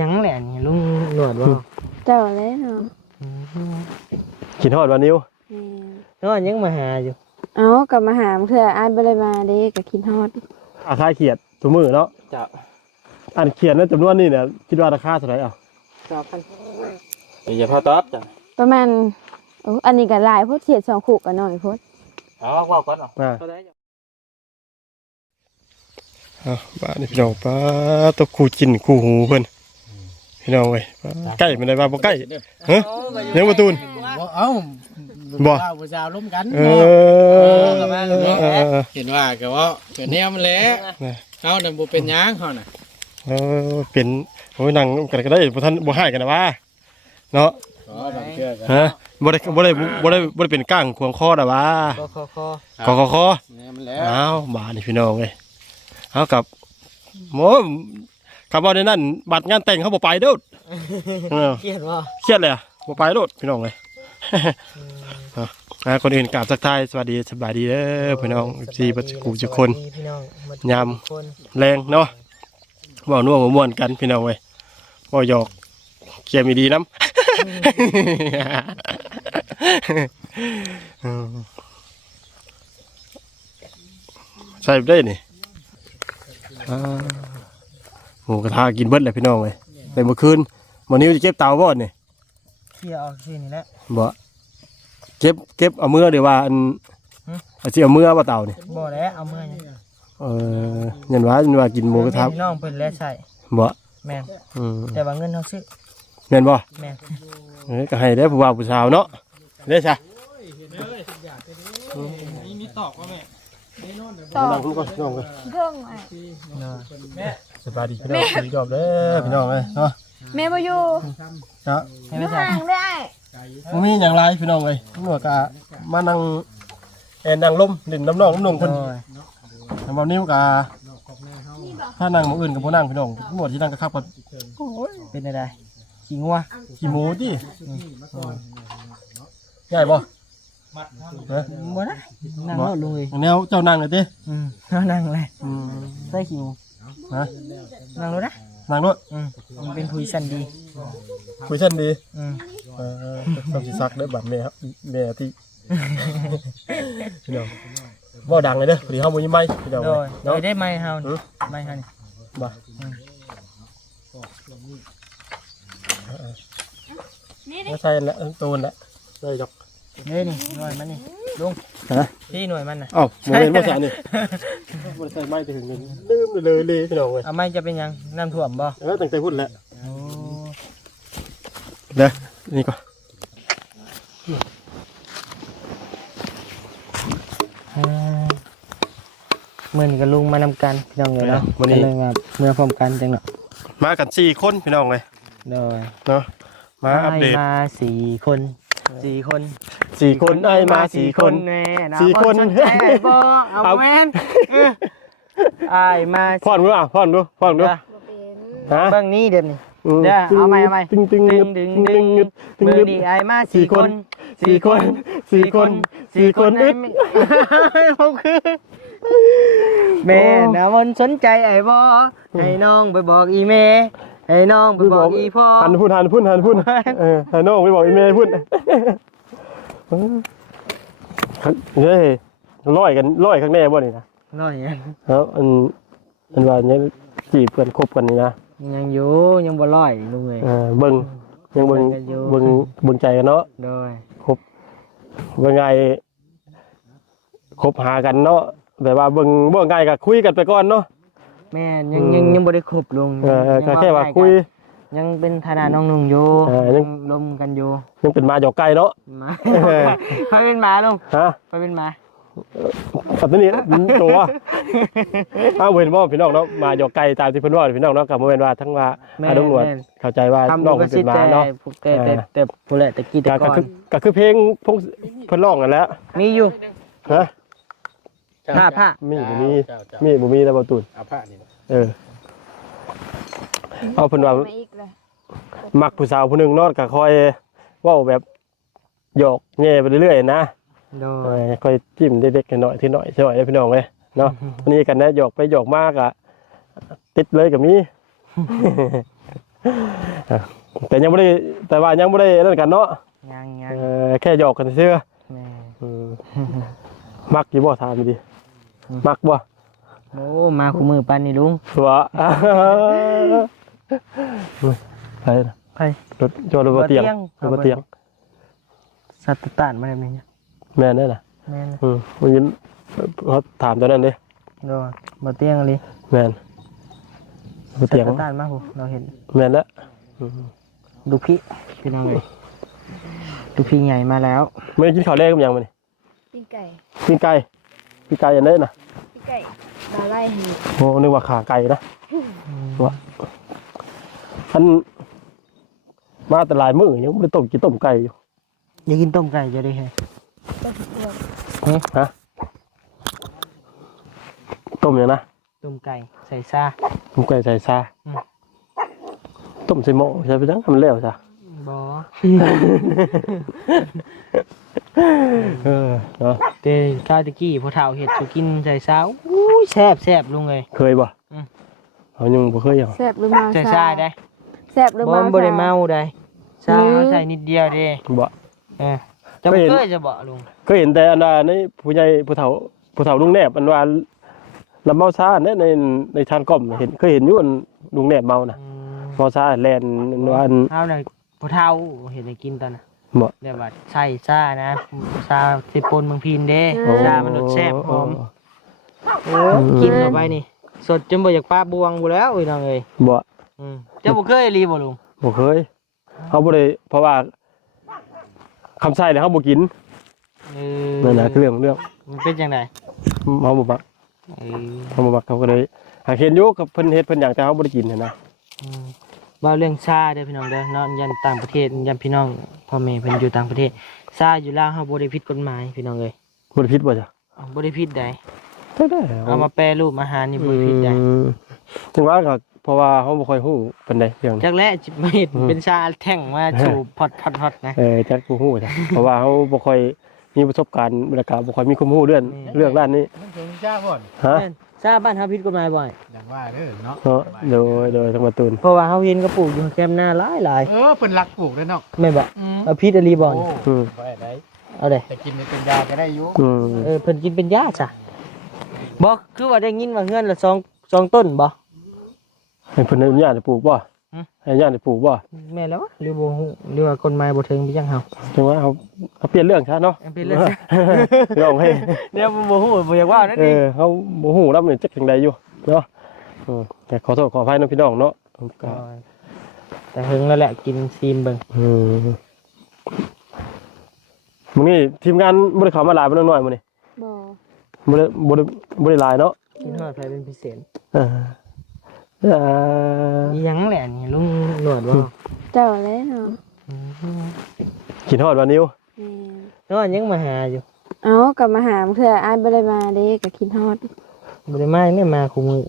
ยังแหละนี่ลุงหนวดบ่ เจ้าแล้วเนาะ กินฮอดวันนิ้ว นวดยังมาหาอยู่ เอากลับมาหาเพื่ออ่านบ่ได้มาเด้ก็คิดฮอด อาคายเขียดตัวมือเนาะ จ้ะ อันเขียดนั้นจำนวนนี่เนี่ยคิดว่าราคาเท่าไหร่เอา อย่าพอตอบจ้ะ ประมาณอันนี้ก็หลายโพดเสียด2คู่ก็น้อยโพด เอาว่าก่อนเอา บ้านนี่พี่น้องป้าตัวคู่จินคู่หูเพิ่นพี่น้องเว้ยใกล้มันได้ว่าบ่ใกล้ฮะยังประตูน เอ้า บ่ ผู้สาวล้มกัน เห็นว่าก็ว่าเกิดแนวมันแหละเฮาน่ะบ่เป็นหยังเฮาน่ะ เป็นโอ้ยนั่งกันก็ได้บ่ทันบ่ให้กันนะว่าเนาะ อ๋อบางเทื่อก็ ฮะบ่ได้เป็นก้างขวงคอดะว่า คอ แนวมันแหละ อ้าวบ้านนี่พี่น้องเอ้ยเอากับโมคำว่าในนั้นบัตรงานแต่งเขาบ่ไปเด้อ เครียดบ่ เครียดเลยอ่ะบ่ไปโลดพี่น้องเลย คนอื่นกราบทักทายสวัสดีสบายดีเด้อพี่น้องสี่ปัจจุบันทุกคน พี่น้อง ยามแรงเนาะว่าน่วงม่วนกันพี่น้องเว้ยว่าหยอกเคียมีดีน้ำ ใส่ได้นี่หมูกระทะกินเบิดเลยพี่น้องเว้ยแต่เมื่อคืนวันนี้จะเก็บเตาบ่เนี่ย เครียดเอาสินี่แหละ บ่เก็บเอาเมื่อเดี๋ยวว่าอันอาจจะเอาเมื่อว่าเตานี่ บ่แล้วเอาเมื่อนี่ ยันว่ากินหมูกระทะ พี่น้องเพิ่นแล้วใส่ บ่ แม่นแต่ว่าเงินเฮาซื้อ แม่นบ่ แม่น ก็ให้ได้ผู้บ่าวผู้สาวเนาะได้ใช่ มีตอกว่าแม่ นั่งคุณก่อนน้องกัน เพิ่งอ่ะ สบายดีพี่น้องดีจอบเด้อพี่น้องเลยเนาะ แม่บ่อยู่ จ้ะ อยู่ห่างได้ บ่มีหยังหลายพี่น้องเอ้ยตำรวจก็มานั่งนั่งลมเล่นน้ำนองน้ำนงเพิ่นทำเอานิ้วก็ถ้านั่งหมู่อื่นก็บ่นั่งพี่น้องตำรวจที่นั่งก็ขับกัน เป็นอะไรขี้งัว ขี้หมูติใหญ่บ่ฮะ บ่ได้นั่งรถลุงเลย แนวเจ้านั่งเลยติ นั่งเลยใส่ขี้งู ฮะ นั่งรถนะ นั่งรถ มันเป็นคุยสันดี คุยเช่นดี ต้องสิซักเด้อบัดแม่ครับแม่ที่ พี่น้องบ่ดังเลยเด้อพอดีเฮาบ่มีไม้พี่น้อง โดย เนาะ ได้ไม้เฮาไม้เฮานี่ บ่ไม่ใช่แล้วตูนแล้วได้ดอก นี่หน่วยมันนี่ลุง ฮะ พี่หน่วยมันน่ะ เอ้าบ่เห็นบ่ซะนี่บ่ได้ใส่ไม้ถึงลืมเลยพี่น้องเว้ย เอาไม้จะเป็นยังน้ำท่วมบ่ ตั้งแต่พูดแล้วเด้อนี่ก็ มื้อนี้ก็ลุงมานำกันพี่น้องเลยเนาะเลยมาเมื่อพร้อมกันจังเนาะ มากัน4คนพี่น้องเลย โดย เนาะมาอัปเดต มา4 คน4 คน 4คนไอ้มา4คน แน่นะ 4คน สนใจบ่เอาแม่นไอ้มา พ่อนดูอ่ะพ่อนดูฮะ เบิ่งนี้เดี๋ยวนี้ เดี๋ยวเอาใหม่ ตึงตึง ดึงดึงดึงมือดีไอ้มา4 คน4 คน4 คน4 คนไอ้ผมคือแม่นะมันสนใจไอ้บ่ให้น้องไปบอกอีแม่ให้น้องไปบอกอีพ่อ หันพุ่นให้น้องไปบอกอีเมย์พุ่นเฮ้ยร้อยข้างแน่บ่นี่นะ น้อยยัง ครับอันว่าเนี้ยจีบกันคบกันนี่นะ ยังอยู่ยังบ่ร้อยลุงเอ้ย เบิ่งยังเบิ่งใจกันเนาะ โดย คบว่าไงคบหากันเนาะแบบว่าเบิ่งบ่ไงก็คุยกันไปก่อนเนาะ แม่ยังบ่ได้คบลุง ก็แค่ว่าคุย ยังเป็นฐานะน้องนุ่งอยู่ ยั ยัง งลมกันอยู่ ยังเป็นมาหยอกไก่เนาะ มาไปเป็นหมาลุง ฮะ ไปเป็นหมา ปัตตานีตัวเอาเห็นบ่พี่น้องเนาะมาหยอกไก่ตามที่เพิ่นว่าพี่น้องเนาะก็บ่แม่นว่าทั้งว่าตำรวจเข้าใจว่าน้องเพิ่นเป็นมาเนาะ แต่ผู้แหละตะกี้แต่ก่อน ก็คือเพลงพงเพิ่นร้องกันแหล้ว มีอยู่ ฮะ ผ้า มีบ่มีแล้วบ่ตูน เอาผ้านี่ เอาเพิ่นว่า มาอีกเลย มักผู้สาวผู้หนึงเนาะก็คอยเว้าแบบหยอกแย่ไปเรื่อยๆนะ โดย ค่อยจิ้มเด็กๆหน่อยทีหน่อยช่วยพี่น้องเว้ยเนาะวันนี้กันนะหยอกไปหยอกมากอ่ะติดเลยก็มี แต่ยังบ่ได้แต่ว่ายังบ่ได้นั่นกันเนาะ ยัง แค่หยอกกันซื่อ แม่ มักอยู่บ่ถามดิมักบ่ โอ้มาคู่มือปันนี่ลุง ตัวไปนะ ไป รถจอดรถบ่เตียงรถบ่เตียง สัตว์ต้านมาได้มั้ยเนี่ย แม่นได้น่ะ แม่น วันนี้เขาถามตอนนั้นเด้ โดนบ่เตียงเลย แม่นบ่ สัต เตียง ว์ต้านมาผมเราเห็น แม่นแล้ว ลูกพี่น้องเลยลูกพี่ใหญ่มาแล้ว ไม่ได้กินข้าวแรกกับหยังมื้อนี้ ปิ้งไก่ กินไก่กินไก่อันนี้น่ะ ปิ้งไก่ดาวไล่ให้ โอ้นึกว่าขาไก่นะว่าอันมาแต่หลายมื้อยังบ่ได้ต้มกินต้มไก่อยู่ อยากกินต้มไก่จะได้ไง ก็ถูกตัว ฮะต้มหยังนะ ต้มไก่ใส่ซ่า ต้มไก่ใส่ซาต้มใส่หม้อใส่ไปจังให้มันแล้วจ้ะ บ่ เนาะ เตข้าวตะกี้พอเฒ่าเฮ็ดสิกินใส่ซ่าอู้ยแซ่บลุงเอ้ย เคยบ่เขายังบ่เคยหยัง แซ่บหรือเมา ใส่ซ่าได้ แซ่บหรือ บ่ เมา บ่ได้เมาได้ซ่าเอาใส่นิดเดียวเด้ บ่ จะบ่เคยจะบ่ลุง เคยเห็นแต่อันว่าในผู้ใหญ่ผู้เฒ่าลุงแนบอันว่าลำเมาซ่าเนี่ยในชานก้อมเห็นเคยเห็นอยู่อันลุงแนบเมานะเมาซ่าแลนว่าอัน เฮาน่ะพอเฒ่าเฮ็ดให้กินตอนน่ะ บ่ เรียกว่าใส่ซ่านะซ่าสิปนเมืองพีนเด้ซ่ามันรสแซ่บหอมกินเข้าไปนี่สดจนบ่อยากปาบวงบ่แล้วอุ้ยน้องเอ้ย บ่ เจ้าบ่เคยรีบ่ลุง บ่เคยเขาบ่ได้เพราะว่าคำใส่เนี่ยเขาบ่กินนั่นน่ะคือเรื่อง มันเป็นจังได๋ เขาบ่มักเขาบ่มักเขาก็เลยหากเห็นอยู่กับเพิ่นเฮ็ดเพิ่นอยากแต่เขาบ่ได้กินน่ะนะ เว้าเรื่องซ่าเด้อพี่น้องเด้อเนาะยันต่างประเทศยันพี่น้องพ่อแม่เพิ่นอยู่ต่างประเทศซ่าอยู่ลาวเฮาบ่ได้ผิดกฎหมายพี่น้องเอ้ย บ่ได้ผิดบ่จ้ะ บ่ได้ผิดใด ได้ เอามาแปรรูปอาหารนี่บ่ได้ผิดใด ถึงว่าก็เพราะว่าเขาบ่ค่อยฮู้ปานใดเรื่องนี้ จักแลจิบมีดเป็นซ่าแท่งมาสู่พอดๆนะ จักบ่ฮู้จ้ะเพราะว่าเขาบ่ค่อยมีประสบการณ์แล้วก็บ่ค่อยมีความรู้เรื่องด้านนี้ มันถึงจ้าบ่อน ฮะ ซ่าบ้านเฮาผิดกฎหมายบ่อย อย่างว่าเด้อเนาะ เนาะโดยทั้งประตูน เพราะว่าเฮาเห็นกระปุกอยู่แคมป์หน้าหลาย เพิ่นรักปลูกแล้วเนาะ ๆแม่นบ่เอาผิดอลีบ่อน บ่ได้ เอาเด้ แต่กินเป็นยาก็ได้อยู่ เพิ่นกินเป็นยาจ้ะบ่คือว่าได้ยินว่าเฮือนละ2ต้นบ่ ให้เพิ่นอนุญาตให้ปลูกบ่ให้อนุญาตให้ปลูกบ่ แม่นแล้ววะหรือบ่ฮู้หรือว่ากฎหมายบ่ถึงไปจังเฮา จังว่าเขาเปลี่ยนเรื่องซะเนาะ เป็นเรื่อง ลองให้ เดี๋ยวบ่ฮู้บ่อยากว่านั่นเอง เขาบ่ฮู้รับนี่จักจังใดอยู่เนาะแต่ขอโทษขออภัยน้องพี่น้องเนาะก็ แต่หึงแล้วแหละกินซีมเบิ่ง มื้อนี้ทีมงานบ่ได้เข้ามาหลายบ่น้อยมื้อนี้ บ่ บ่ได้หลายเนาะ กินฮอดใครเป็นพิเศษ อ่า อีหยังแหละนี่ลุงหนวดบ่ เจ้าแล้วเนาะ กินฮอดว่านิ้ว แม่ นอนยังมาหาอยู่ เอากลับมาหาเพื่ออ้ายบ่ได้มาเด้ก็คิดฮอด บ่ได้มาเนี่ยมาคู่มือ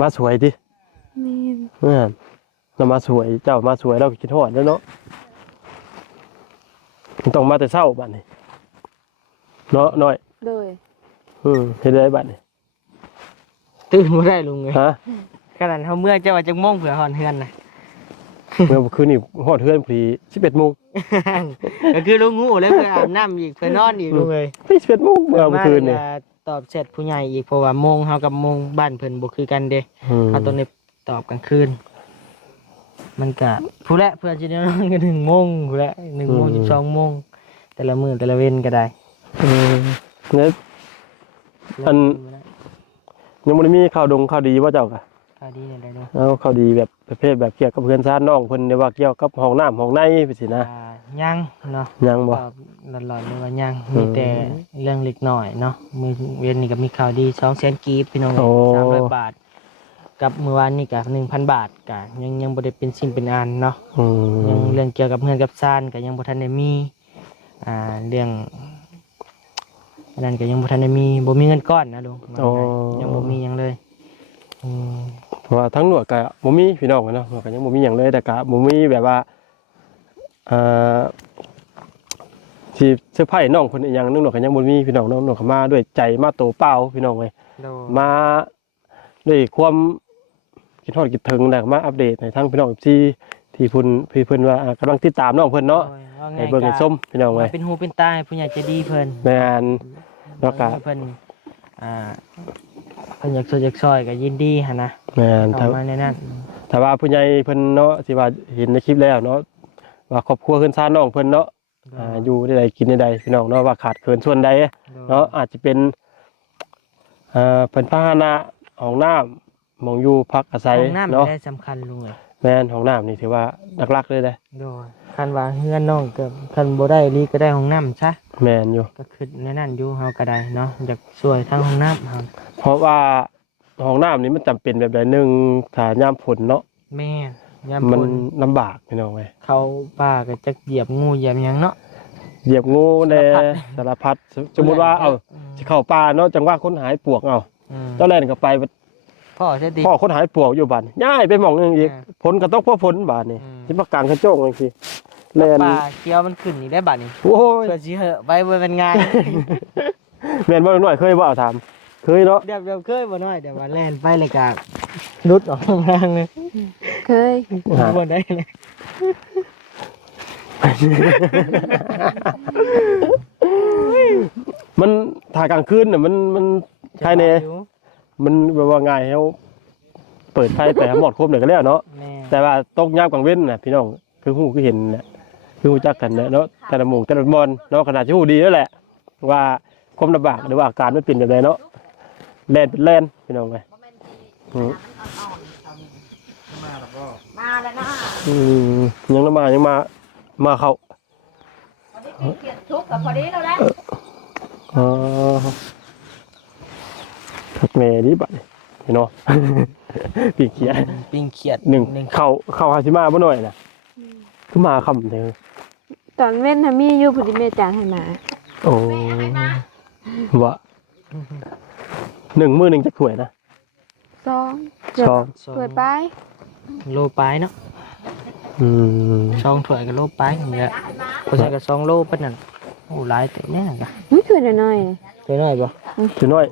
มาสวยดิ แม่น เรามาสวยเจ้ามาสวยเราก็กินฮอดแล้วเนาะต้องมาแต่เช้าบัดนี้เนาะน้อย โดย เฮ็ดได้บัดนี้ ตื่นบ่ได้ลุงเอ้ย ฮะ ขนาดเฮาเมื่อจะว่าจังโมงเผื่อฮอดเฮือนน่ะ เมื่อคืนนี่ฮอดเฮือนพอดี 11:00 น ก็คือลุงงูเลยเพื่ออาบน้ำอีกเพื่อนอนอีกลุงเอ้ย 11:00 นเมื่อคืนนี่ มาตอบแชทผู้ใหญ่อีกเพราะว่าโมงเฮากับโมงบ้านเพิ่นบ่คือกันเด้เฮาต้องได้ตอบกลางคืนมันก็ผู้ละเพื่อจะได้นอนกัน1 โมงผู้ละ1 โมง12 โมงแต่ละมื้อแต่ละเว้นก็ได้ เนี่ยอันยังบ่ได้มีข่าวดีว่าเจ้าก็ ข่าวดีเนี่ยได้เนาะ เอาข่าวดีแบบประเภทแบบเกี่ยวกับเพื่อนซ่านน้องเพิ่นได้ว่าเกี่ยวกับห้องน้ำห้องในไปสินะ ยังเนาะ ยังบ่ หลอดๆเลยว่ายังมีแต่เรื่องเล็กน้อยเนาะมื้อเว้นนี่ก็มีข่าวดี200,000กีบพี่น้อง300 บาท กับเมื่อวานนี่ก็ 1,000 บาทก็ยังบ่ได้เป็นสิ่งเป็นอันเนาะยังเรื่องเกี่ยวกับเฮือนกับซ่านก็ยังบ่ทันได้มีเรื่องอันนั้นก็ยังบ่ทันได้มีบ่มีเงินก้อนนะลุงยังบ่มีหยังเลย เพราะว่าทั้งหนวดก็บ่มีพี่น้องเนาะก็ยังบ่มีหยังเลยแต่ก็บ่มีแบบว่าที่เสื้อผ้าน้องเพิ่นอีหยังนึงหนวดก็ยังบ่มีพี่น้องน้องก็มาด้วยใจมาโตเปล่าพี่น้องเอ้ยมา ด้วยความคิดฮอดคิดถึงนะมาอัปเดตให้ทั้งพี่น้องที่เพิ่นว่ากำลังติดตามน้องเพิ่นเนาะให้เบิ่งให้ชมพี่น้องเว้ย เป็นหูเป็นตาผู้ใหญ่ใจดีเพิ่น แม่นแล้วก็ เพิ่นเพิ่นอยากช่วยอยากซอยก็ยินดีหั่นนะ แม่น เข้ามาในนั้น ถ้าว่าผู้ใหญ่เพิ่นเนาะที่ว่าเห็นในคลิปแล้วเนาะว่าครอบครัวเพิ่นซ่านน้องเพิ่นเนาะอยู่ได้ใดกินได้ใดพี่น้องเนาะว่าขาดเขินส่วนใดเนาะอาจจะเป็นเพิ่นพาหนะห้องน้ำหมองอยู่พักอาศัย ห้องน้ำ เนาะ ได้สำคัญลุงเอ้ย แม่นห้องน้ำนี่ถือว่าหลักๆเลยเด้ โดยคันว่าเฮือนน้องก็คันบ่ได้ลีก็ได้ห้องน้ำซะ แม่นอยู่ ก็คือในนั้นอยู่เฮาก็ได้เนาะอยากช่วยทางห้องน้ำเฮา เพราะว่าห้องน้ำนี่มันจำเป็นแบบใดหนึงถ้ายามฝนเนาะ แม่ยาม มัน ฝน ลำบากพี่น้องเว้ย เขาป้าก็จักเหยียบงูเหยียบหยังเนาะ เหยียบงูแน่สารพัดสมมุติว่าสิเข้าป่าเนาะจังว่าคนหายปวกเอา เจ้าแล่นก็ไป พ่อใช่ดิ พ่อคนหายปวกอยู่บ้านย้ายไปหม่องนึงอีกผลกระทบเพราะผลบาดนี่ที่ประกางกระโจกจังซี่แล่น ป่าเขียวมันขึ้นนี่ได้บัดนี้ โอ้ย เพื่อสิเหอะไปบ่เป็นไง แม่นบ่หน่อยเคยบ่เอาถามเคยเนาะ เดี๋ยวเคยบ่น้อยเดี๋ยวว่าแล่นไปเลยก็หลุดออกข้างล่างเลย เคย บ่ได้เลย มันถ่ายกลางคืนน่ะมันใครแน่มันแบบว่าง่ายให้เฮาเปิดไฟไปหาหมอดครบเลยก็แล้วเนาะ แม่ แต่ว่าตกยามกลางเว้นน่ะพี่น้องคือฮู้คือเห็นน่ะคือฮู้จักกันเนาะแต่ละหมู่แต่ละมอนเนาะขนาดที่ฮู้ดีแล้วแหละว่าความลำบากหรือว่าอาการมันเป็นแบบใดเนาะแล่นเป็นแล่นพี่น้องเว้ยมาแล้วนะ ยังละยังมาเข้า เกียรทุกข์กับพอดีแล้วแหละ อ๋อทักแม่ดีบัดนี่พี่น้อง ปีเขีย ปิงเขียด หนึ่งเข้าหาสิมาบ่หน่อยน่ะคือมาคำเด้อ ตอนเว้นถ้ามีอยู่พอดีแม่จางให้มา โอ้ว่าหนึ่งมือหนึ่งจะถ้วยนะ 2 สอง เปิดไป โลปลายเนาะ อืม ช่องถ้วยกับโลปลายอย่างเงี้ยเพราะฉะนั้นก็2โลปานนั้นโอ้หลายแต่แน่กะ อุ้ยคือน้อย เคยน้อยบ่ ถือน้อย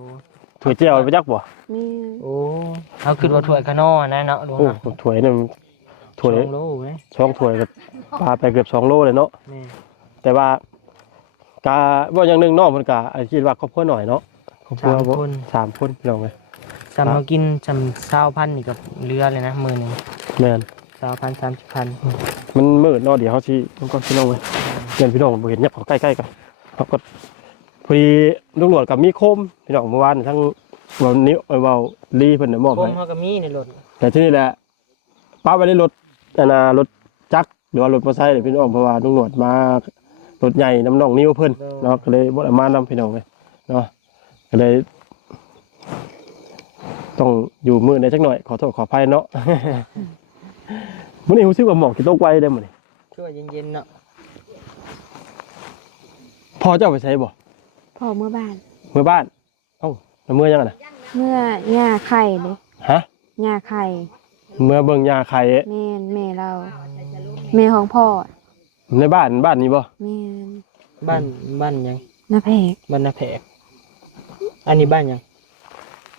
ถ้วยเจียวไปยักบ่ ๆนี่ โอ้เอาขึ้นว่าถ้วยขนอนะเนาะลุง โอ้ เนาะ ถ้วยนึงถ้วย 2โลเว้ย ช่องถ้วยก็ปลาไปเกือบ2 โลเลยเนาะ แม่ แต่ว่ากาว่าอย่างหนึงน้องเพิ่นก็คิดว่าครอบครัวหน่อยเนาะครอบครัวบ่3 คนพี่น้องเอ้ย จำเฮากินจำ20,000นี่ก็เรือเลยนะมื้อหนึง แม่น 20,000 30,000 มันมืดเนาะเดี๋ยวเขาสิมันก็พี่น้องเว้ยเห็นพี่น้องบ่เห็นยับเขาใกล้ๆกันเขาก็พอดีตำรวจกับมีโคมพี่น้องเมื่อวานทั้งเว้านิ้วเว้าลีเพิ่นน่ะมอบ โคม ให้ เฮาก็มีในรถ แต่ที่นี่แหละป้าไว้ในรถรถจักรหรือว่ารถมอเตอร์ไซค์เนี่ยพี่น้องเพราะว่าตำรวจมารถใหญ่น้ำน้องนิ้วเพิ่นเนาะก็เลยบ่ได้มานำพี่น้องเลยเนาะก็เลย ต้องอยู่มือในจักหน่อยขอโทษขออภัยเนาะ มื้อนี้รู้สึกว่าหมอกสิตกไวได้มื้อนี้ ช่วยเย็นๆเนาะ พอเจ้าไปใช้บ่ พอเมื่อบ้าน เมื่อบ้านเอ้าแล้วเมื่อยังอะน่ะ เมื่อหญ้าไข่เด้ ฮะ หญ้าไข่ เมื่อเบิ่งยาไข่ แม่เราแม่ของพ่อ ในบ้านนี้บ่ แม่ บ้านยัง น้าแพก บ้านนาแพกอันนี้บ้านยัง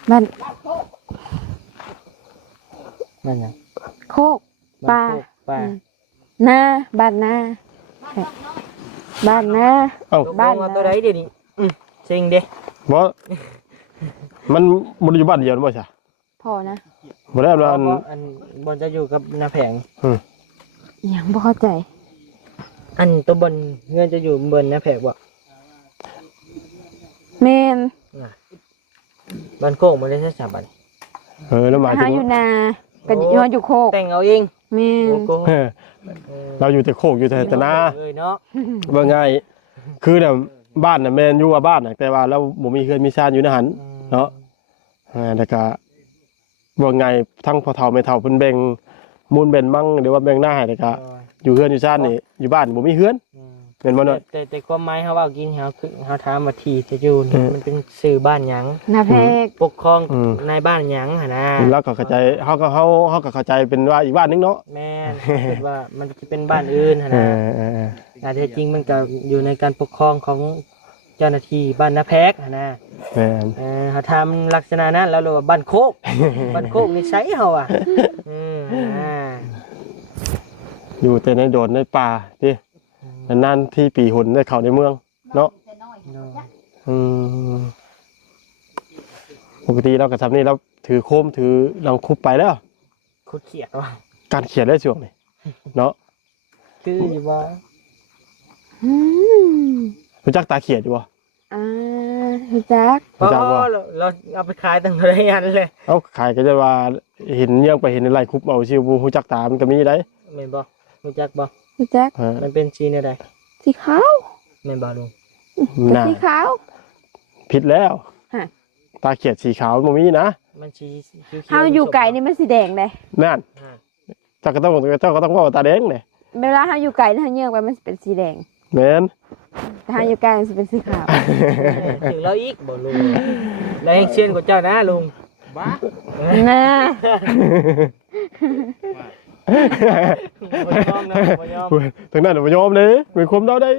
บ้าน บ้านยัง โคกปลา บ้นโคกปลา นาบ้านนาบ้านนา เอ้า บ้าน ว่าตัวใดเดี๋ยวนี้เซ็งเด้ บ่มันบ่ได้อยู่บ้านเดียวบ่ใช่ พ่อนะ บ่ได้ว่า อันบนจะอยู่กับนาแผง ยังบ่เข้าใจ อันตัวบนเงินจะอยู่บนนาแผงบ่ แม่น บ้านโคกมาได้ใช่บัด แล้วหมายถึ หาง อยู่นาก็อยู่โคก แต่งเอาเอง แม่น โอ้โห เราอยู่แต่โคกอยู่แต่นา เอ้ยเนาะ ว่าไงคือเนี่ยบ้านน่ะแม่นอยู่ว่าบ้านน่ะแต่ว่าเราบ่มีเฮือนมีชานอยู่ในหันเนาะแล้วก็ว่าไงทั้งพ่อเฒ่าแม่เฒ่าเพิ่นแบ่งมูลแบ่งมั่งหรือว่าแบ่งหน้าให้แล้วก็อยู่เฮือนอยู่ชานนี่อยู่บ้านบ่มีเฮือนแม่นบ่เนาะ แต่ความหมายเขาว่ากินเขาคือเขาถามว่าที่จะอยู่นี่มันเป็นสื่อบ้านหยัง นาแพก ปกครองในบ้านหยังหั่นนะ แล้วก็เข้าใจเฮาก็เข้าใจเป็นว่าอีกบ้านนึงเนาะ แม่นคิดว่ามันจะเป็นบ้านอื่นหั่นนะแต่ที่จริงมันก็อยู่ในการปกครองของ เจ้าหน้าที่บ้านนาแพกนะ แม่น เขาทำลักษณะนั้นแล้วเรียกว่าบ้านโคก บ้านโคกนี่ใช้เฮาอ่ะอ่า อยู่แต่ในโดดในป่าดินานๆที่ปีหนได้เข้าในเมืองเนาะอืมปกติเราก็ทำนี่เราถือโคมถือลังคุบไปแล้ว คุดเขียดว่ะ การเขียนได้ช่วงนี้เนาะ คืออยู่ว่า อืม รู้จักตาเขียดอยู่บ่ รู้จัก รู้จักว่า เราเอาไปขายตั้งแต่ยันเลย เอาขายก็จะว่าเห็นเยี่ยงไปเห็นในไร่คุบเอาชื่อบูรู้จักตามันก็มีได้ แม่นบ่รู้จักบ่ รู้จัก มันเป็นสีอะไร สีขาว แม่นบ่ลุง น่ะ สีขาว ผิดแล้ว ฮะ ตาเขียดสีขาวมันมีนะ มันสีเขียวๆ เฮาอยู่ไก่นี่มันสีแดงเลย นั่นเจ้าก็ต้องว่าตาแดงเลย เวลาเฮาอยู่ไก่ถ้าเยือกไปมันสิเป็นสีแดง แม่น แต่เฮาอยู่ไก่มันสิเป็นสีขาว ถึงแล้วอีกบ่ลุงแล้วให้เชียนกับเจ้านะลุง บ้า น่ะ บ่ยอมนะบ่ยอม ทางนั้นบ่ยอมเลยเป็นความเราได้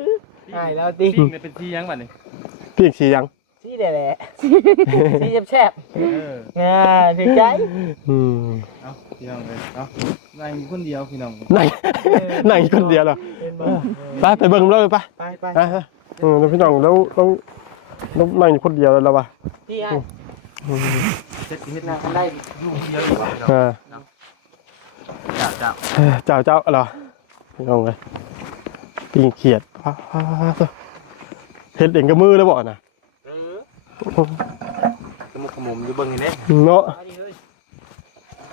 ใช่แล้วติ ปิ้งเนี่ยเป็นที่ยังบัดนี่ พี่สียัง สีแหละสีแซ่บ เออ ๆถึงใจ อืม เอาพี่น้องเลยเอานายมีคนเดียวพี่น้อง นั่งคนเดียวเหรอ เห็นบ่ ไปเบิ่งเราเลยไป ไป แล้วพี่น้องแล้วนั่งอยู่คนเดียวแล้ววะ ที่ไอ้ เจ็ดสิบเอ็ด น่าได้ ลูกเดียวดีกว่า เจ้าเหรอพี่น้องเลยปีงเขียดเฮ็ดเองกับมือเลยบ่น่ะ สมุกขมุมอยู่เบิ่งนี่เด้ เนาะ ไปดี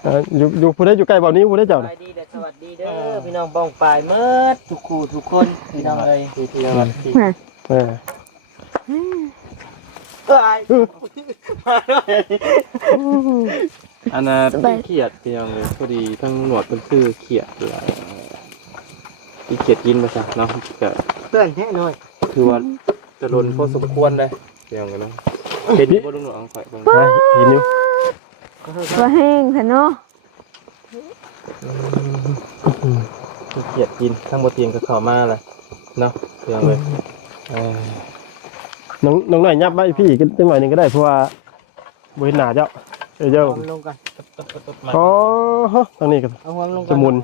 เฮ้ย อยู่ผู้ใดอยู่ใกล้บ่นี้ผู้ใดเจ้า ไป น่ะ ดีเด้อสวัสดีเด้อพี่น้องบ้องปลายเมิดทุกคู่ทุกคนพี่น้องเอ้ย พี่น้องที่ น่ะ เอ้ยมาด้วย อันน่ะเขียดพี่น้องเลยพอดีทั้งหนวดเป็นชื่อเขียดเลยที่เขียดกินมาซะเนาะก็ เพื่อนแท้หน่อย ถือว่าจะลนพอสมควรเลยพี่น้องกันเนาะเห็นบ่ลุงหนวดของข่อยเบิ่ง เห็นอยู่ ว่าแห้งค่ะเนาะ เขียดกินทั้งบ่เตียงก็เข้ามาเลยเนาะพี่น้องเลยเออ น้องหน่อยยับไว้พี่กันจังหน่อยนึงก็ได้เพราะว่าบ่เห็นหน้าเจ้าเจ้า เอาลงก่อน อ๋อทางนี้กัน เอาหัวลงก่อน จะหมุน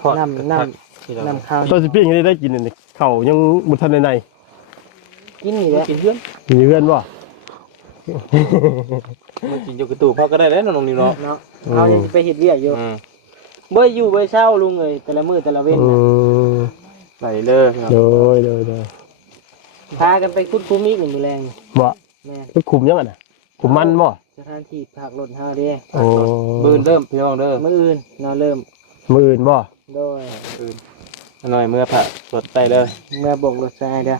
ทอด น้ำ น้ำข้าว ตอนสิปิ้งนี่ได้กินนี่ข้าวยังบ่ทันใน กินนี่แหละ กินเพื่อน มีเพื่อนบ่ มากินอยู่กระตูพ่อก็ได้แล้วน้องนี่เนาะ เนาะเอายังไปเฮ็ดเวียกอยู่ อืม บ่อยู่บ่เช้าลุงเอ้ยแต่ละมื้อแต่ละเว้น อื น่ะ ม ไหลเลยพี่น้อง โดย พากันไปคุดภูมิ1มื้อแรง บ่ แม่ ไปคุมยังอ่ะน่ะคุมมันบ่ สถานที่พักรถเฮาเด้ โอ้ ปืนเริ่มพี่น้องเด้อ มื้ออื่นเนาะเริ่ม มื้ออื่นบ่ โดย หน่อยเมื่อผ่าสดไปเลย เมื่อบอกรถใส่เด้อ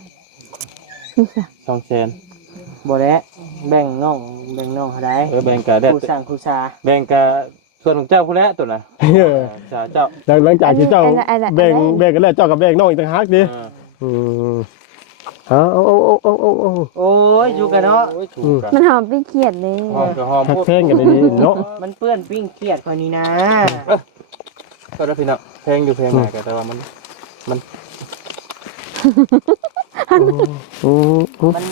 นี่ค่ะ 200,000 บ่แล้วแบ่งน้องเท่าใด แบ่งกันได้ ผู้สร้างผู้ชา แบ่งกันส่วนของเจ้าผู้แล้วตัวน่ะเจ้า หลังจากที่เจ้า อันนั้น แบ่งกันแล้วเจ้ากับแบ่งน้องอีกต่างหากดิอืมเอา โอ้ยอยู่กันเนาะ โอ้ยถูกกัน มันหอมเป็นเขียดเลย หอมกับหอม พัก พวก แพงกันดีๆเนาะ มันเปื้อนปิ้งเครียดกว่านี้นะ ก็ได้พี่น้องแพงอยู่แพงหน่อยแต่ว่ามัน อืม มัน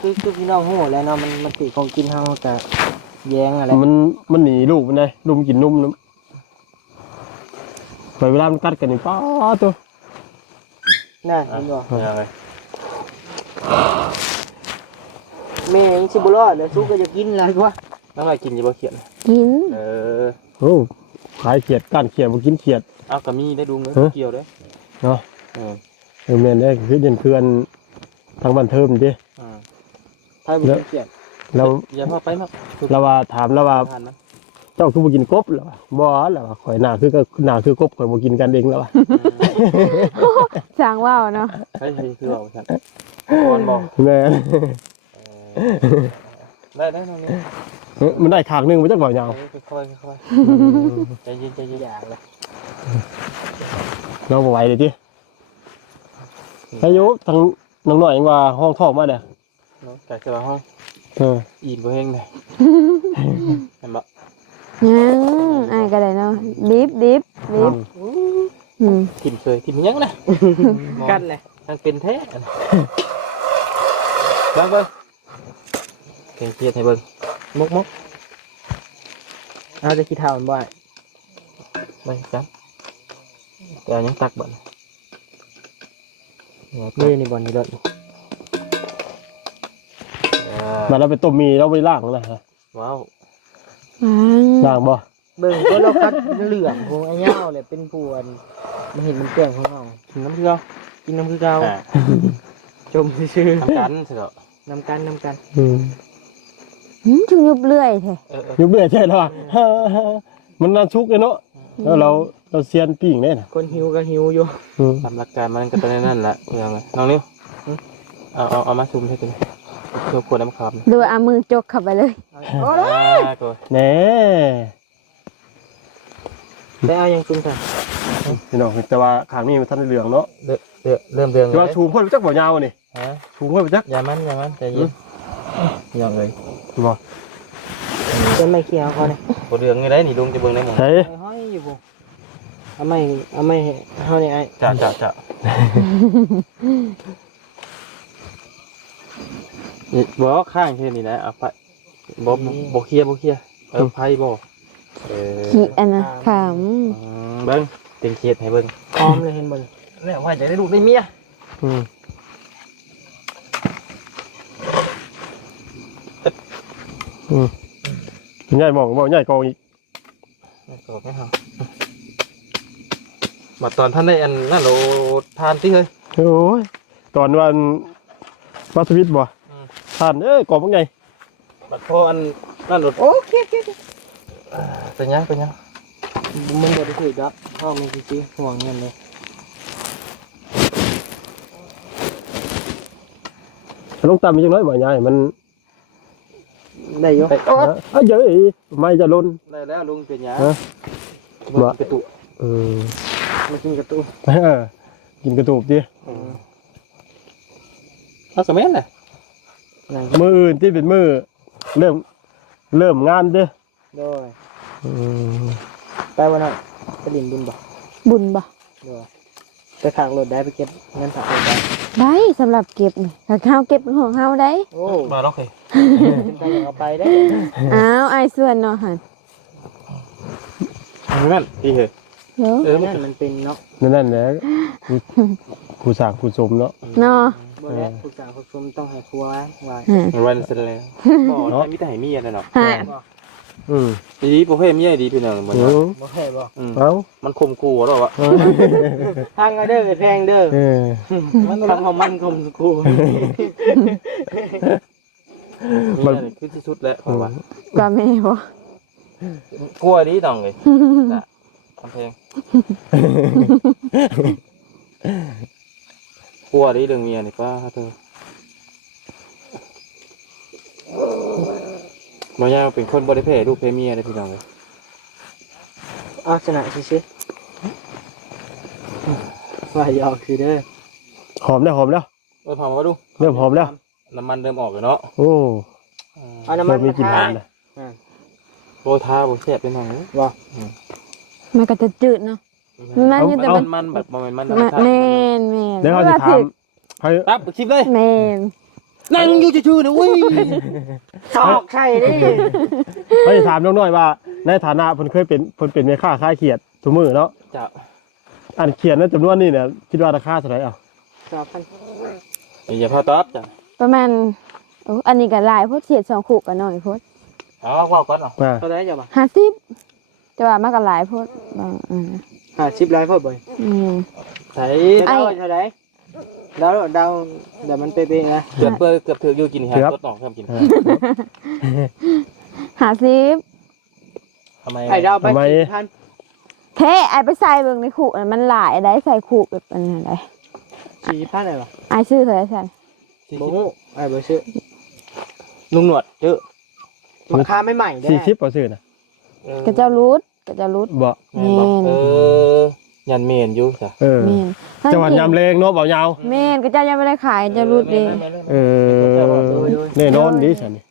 คือพี่น้องโหแล้วเนาะมันติของกินเฮาก็แย้งอะไร มันหนีลูกมันเลยลูกกินนุ่มไปเวลามันกัดกันนี่ป้าตัว น่ะเห็นบ่ ยังไง แม่ยังสิบ่รอดเลยสู้ก็จะกินอะไรกว่า น้องอะไรกินอยี่บ่เขียด กิน โอ้ขายเขียดก้านเขียดบ่กินเขียด เอากระมีได้ดูเงยเกี่ยวเลย เนาะแม่นได้คือเดินเพื่อนทางบ้านเทิมดิ ไทยบ่เครียด เรา อย่าพาไปมาก เราว่าถามเราว่า ทานนะ เจ้าคือบ่กินกบเหรอบ่เหรอข่อยหน้าคือก็หน้าคือกบข่อยบ่กินกันเองแล้ว สร้างว่าวเนาะ ใช่คือเอาฉันบอลบอก แม่น ได้น้องนี่ มันได้ขางนึงบ่จักบ่ยาว ค่อยใจเย็น อย่างเลย เราบ่ไหวเลยติอายุทางน้องน้อยยังว่าห้องทอกมาเด้อ แต่จะมาห้องอีนบ่เฮงเลยเห็นบ่ ยังไอ้ก็ได้เนาะดิบ嗯อืม ทิมเคยทิมยังนะ กันเลย มันเป็นแท้ เบิ่งแกงเขียดให้เบิ่ง มกเอาจะขี้เท่ามันบ่อย ไม่จังแต่ยังตักบ่ นี่บอลนี่รถ มาเราไปต้มมีเราไปล้างนะฮะ ว้าว ล้างบ่ เบิ่งก็เราคัดเหลืองพวกไอ้เงาเลยเป็นพวนมันเห็นมันเกลื่อนของเรา กินน้ำคือเก่า กินน้ำคือเก่าจมชื่อ ทำกันสิเหรอ น้ำกัน ถึงยุบเลื่อยแท้ ยุบเบื่อใช่แล้วมันน่าชุกเลยเนาะแล้วเราเซียนปิ้งได้น่ะ คนหิวก็หิวอยู่ ตามหลักการมันก็ต้องนั่นแหละยังไงน้องนิ้วเอามาซุ่มให้กันเพื่อควรน้ำขาม ดูเอามือจกเข้าไปเลย โอ้ ก็ แหน่ ได้เอายังจุ่มใส่ พี่น้องแต่ว่าขางนี้มันทันได้เหลืองเนาะ เริ่มเรือง แต่ว่าชูเพิ่นไปจักบ่ยาวนี่ ฮะ ชูเพิ่นไปจัก อย่ามันใจเย็นยังเลย บ่ จะไม่เคี่ยวเขาเนี่ย บ่เรืองไงได้นี่ลุงจะเบิ่งได้หมด ใช่ ห้อยอยู่บ่เอาไม่เฮานี่ไอ้ จะนี่บ่ข้างแค่นี้นะเอาไปบ่เคลียร์ไผบ่ ขี้อันนะข เบิ่งเต็งเขียดให้เบิ่ง พร้อมเลยเห็นบ่เนี่ยว่าจะได้ลูกได้เมีย ใหญ่หมองบ่ใหญ่กองอีก ก็ไม่เอามาตอนท่านได้อันนั่นโลทานที่เฮ้ย โอ้ยตอนวันมาสวิตบ่ทานกองบ่ใหญ่ บัดพออันนั่นโล โอ้เค เป็นยัง มึงบ่ได้คุยดอกพ่อมึงสิห่วงเงินเลย ลงตามมีจังน้อยบ่ใหญ่มัน ได้อยู่ เอ้ยเอ้ยไม่จะล้น ได้แล้วลุงเป็นยัง ฮะ กระตุ มากินกระตู้ กินกระตูบดิ เอาสมัยนั้นแหละ มืออื่นที่เป็นมือเริ่มงานเด้อ โดยไปวันนั้นไปดินบุญบ่ ำบุญบ่ โดยไปขางรถได้ไปเก็บเงินฝากรถได้ ได้สำหรับเก็บนี่ถ้าข้าวเก็บของเฮาได้ โอ้ มาล็อกเลย เป็นไปอย่างเอาไปได้ อ้าวไอ้ส่วนเนาะหั่น นั่นดีเหรอ เนาะ นั่นมันเป็นเนาะ นั่นแหละกูสร้างกูสมเนาะ เนาะ บ่ได้ผู้สาวผู้ชมต้องให้ครัวไว้ วันเสร็จแล้วบอกมีแต่ให้เมียนะเนาะ ฮะ ดีประเภทเมียดีเป็นอย่างเหมือน บ่ให้บ่ เอ้า มันคมคู่หรอวะ ทางเอาเด้อแพงเด้อ มัน ทำของมันคมสกู มันคือที่สุดแล้วผมว่า ก็แม่บ่ กลัวดีต้องเลยนะทำเพลงกลัวดีเรื่องเมียนี่ป้าเธอมาย่าเป็นคนบริเพลูกเพเมียได้พี่น้องเลย เอาชนะซิว่าหยอกคือเด้อ หอมแล้ว พอมาดู เริ่มหอมแล้ว น้ำมันเริ่มออกเลยเนาะ โอ้ เอาน้ำมัน มี มา กิน ทา น้ำนะ โบทาโบแซ่บเป็นหนังเลย บ่ มันก็จะจืดเนาะมันอยู่แต่มัน มันแบบมัน แม่น แล้วเขาจะถามใคร ปั๊บชิมเลย แม่น นั่งอยู่ชื่อๆนะอุ้ย ซอกใช่ดิ เขาจะถามน้องน้อยว่าในฐานะเพิ่นเคยเป็นแม่ค้าขายเขียดทุกมื้อเนาะ จะ อันเขียดนั้นจำนวนนี้เนี่ยคิดว่าราคาเท่าไหร่เอ้า 2,000 อย่าพอตอบจ้ะ ประมาณอันนี้ก็หลายโพดเสียด2คุกก็น้อยโพด เอาว่าก่อนเนาะ เท่าไหร่จ้ะบ่ 50แต่ว่ามันก็หลายโพดบ่50ล้านพอบ่ ใส่ เท่าไหร่แล้วเดาเดี๋ยวมันเป๊ะๆนะ เกือบถืออยู่กินฮะรถหนองทำกิน 50 ทำไม ไอ้เดาไป4,000 แท้ไอ้ไปใส่เบิ่งในคุกมันหลายได้ใส่คุกแบบอันนั้นได้ 4,000ได้บ่ ไอ้ซื้อเท่าไหร่ซั่น บ่ฮู้ไอ้บ่ซื้อ ลุงหนวดเยอะ ราคาไม่ใหม่ได้ 40บ่ซื้อน่ะ ก็เจ้ารูด บ่ ยันเมนอยู่จ้ะ แม่นจังหวัดยามแรงเนาะเบายาว แม่นก็เจ้ายังไม่ได้ขายเจ้ารูดเอง แน่นอนดิฉันนี่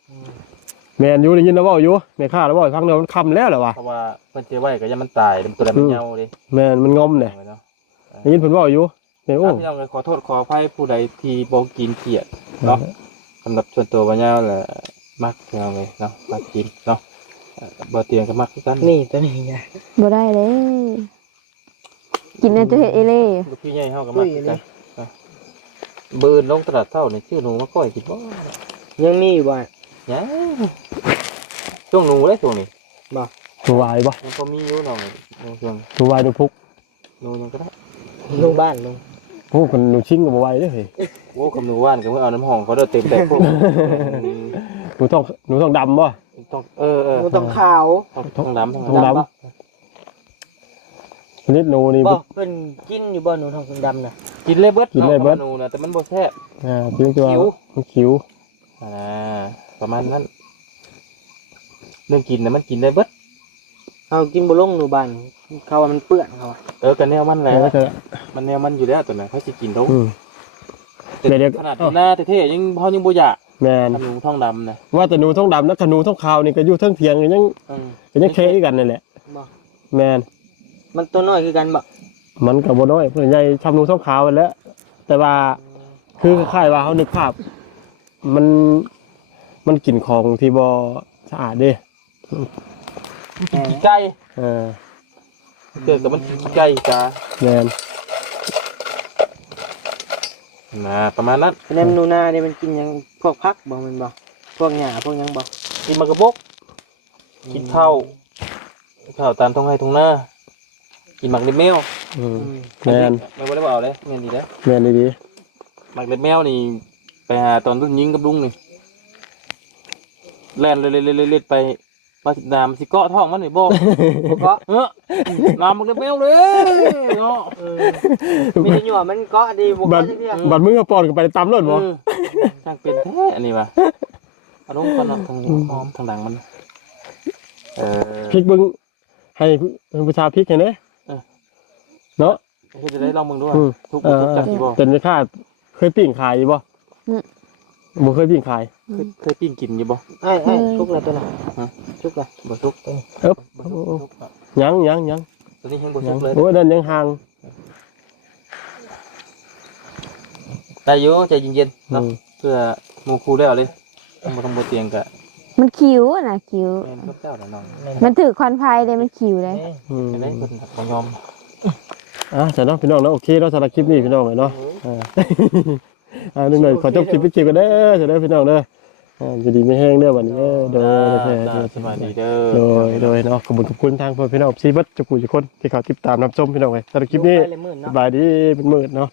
แม่นอยู่ได้ยินแล้วเว้าอยู่แม่ค้าแล้วเว้าให้ฟังแล้วมันค่ำแล้วเหรอวะ เพราะว่าเพิ่นเจอไว้ก็ยังมันตายตัวมันเหี่ยวดิ แม่นมันงอมเนี่ยได้ยินเพิ่นเว้าอยู่แม่โอ้ พี่น้องขอโทษขออภัยผู้ใดที่บ่กินเกียดเนาะ สำหรับส่วนตัวบ่ยาวแหละมักพี่น้องเลยเนาะมักกินเนาะบ่เตียงก็มักคือกัน นี่ตัวนี้ไง บ่ได้เลยกินในตัวเฮ็ดเอเล่ ลูกพี่ใหญ่เฮาก็มักคือกันบืนลงตลาดเช้านี่ชื่อหนูมาก้อยกินบ่ ยังมีอยู่บ่ ยังช่วงหนูเลยช่วงนี้ ตัววายบ่ ยังพอมีอยู่น้องช่วง ตัววายดูพุก หนูยังก็ได้ ลุงบ้านลุง พวกคนหนูชิงกับบ่วายเด้อเฮ้ย โอ้กับหนูว่านก็เพิ่นเอาน้ำหอมเขาเด้อเต็มแตกพวก หนูต้องดำบ่ ต้องลุงต้องขาว ต้องดำต้อง ต้องดำนิดหนูนี่ บ่เพิ่นกินอยู่บ่หนูทองดำน่ะ กินเลยเบิดหนูนะแต่มันบ่แซ่บ เพียงตัวมันคิ้ว ประมาณนั้นเรื่องกินนะมันกินได้เบิด เอากินบ่ลงหนูบ้านเขาว่ามันเปื้อนเขา กันแนวมันแหละ แล้วก็ มันแนวมันอยู่แล้วตัวนั้นเขาสิกินลง เดี๋ยว ขนาดหน้าเท่ๆยังพอยังบ่อยาก แมน หนูท้องดำนะ ว่าแต่หนูท้องดำแล้วกับหนูท้องขาวนี่ก็อยู่เทั้งเพียงยังเคกันนั่นแหละ บ่ แมน มันตัวน้อยคือกันบ่ มันกับบ่น้อยเพื่อนใหญ่ทำหนูท้องขาวไปแล้ว แต่ว่าคือคล้ายๆว่าเขานึกภาพมันกลิ่นของที่บ่สะอาดเด้ กินไก่ อ เกิดกับมันกินไก่จ้า แมน ประมาณนั้น แนมหนูนาเนี่ยมันกินหยังพวกผักบ่แม่นบ่พวกหญ้าพวกหยังบ่ กินมากระบกกินข้าวตามท้องไร่ท้องนากินหมักเล็บแมว แมน ไม่ได้เอาเลยแม่นดีแล้ว แมนดี หมักเล็บแมวนี่ไปหาตอนรุ่นยิงกับลุงนี่แล่นเลยไปมาสิดามสิเกาะท้องมันนี่บ่เกาะน้ำหมักเล็บแมวเลยเนาะ มีแต่หยั่วมันเกาะดีบ่ บั เกาะ ด จักเที่ย บัดมือปอนกันไปตามรถบ่ ช่างเป็นแท้อันนี้ว่ะเอาลงก่อนเนาะทางนี้หอมทางดังมันพริกเบิ่งให้ผู้ชายพริกให้เด้เนาะ จะได้ลองมึงด้วยทุกจับกี่บ่ เป็นไม่ค่าเคยปิ้งขายอยู่บ่บ่เคยปิ้งขาย เคยปิ้งกินอยู่บ่ ไอ้ชุกแล้วตัวน่ะชุกแล้ว บ่ทุก ยัง ตอนนี้ยังบ่ทุกเลย โอ้ยนั่นยังห่าง ได้อยู่ใจเย็นๆเนาะเพื่อหมู่ครูแล้วเลยต้องบ่เตียงกะ มันคิ้วน่ะคิ้ว แม่นกับเจ้าน่ะน้อง มันถือควันไฟเลยมันคิ้วเลย จะได้เพิ่นบ่ยอม แต่เนาะพี่น้องเนาะโอเคเนาะสำหรับคลิปนี้พี่น้องเนาะนึงหน่อยขอจบคลิปไปกินกันเด้อจะได้พี่น้องเด้อจะดีไม่แห้งเด้อวันนี้โดย สวัสดีเด้อ โดยเนาะขอบคุณทางพี่น้องซีบัดจะกูจะคนที่เขาติดตามรับชมพี่น้องไงสำหรับคลิปนี้สบายดีเป็นมืดเนาะ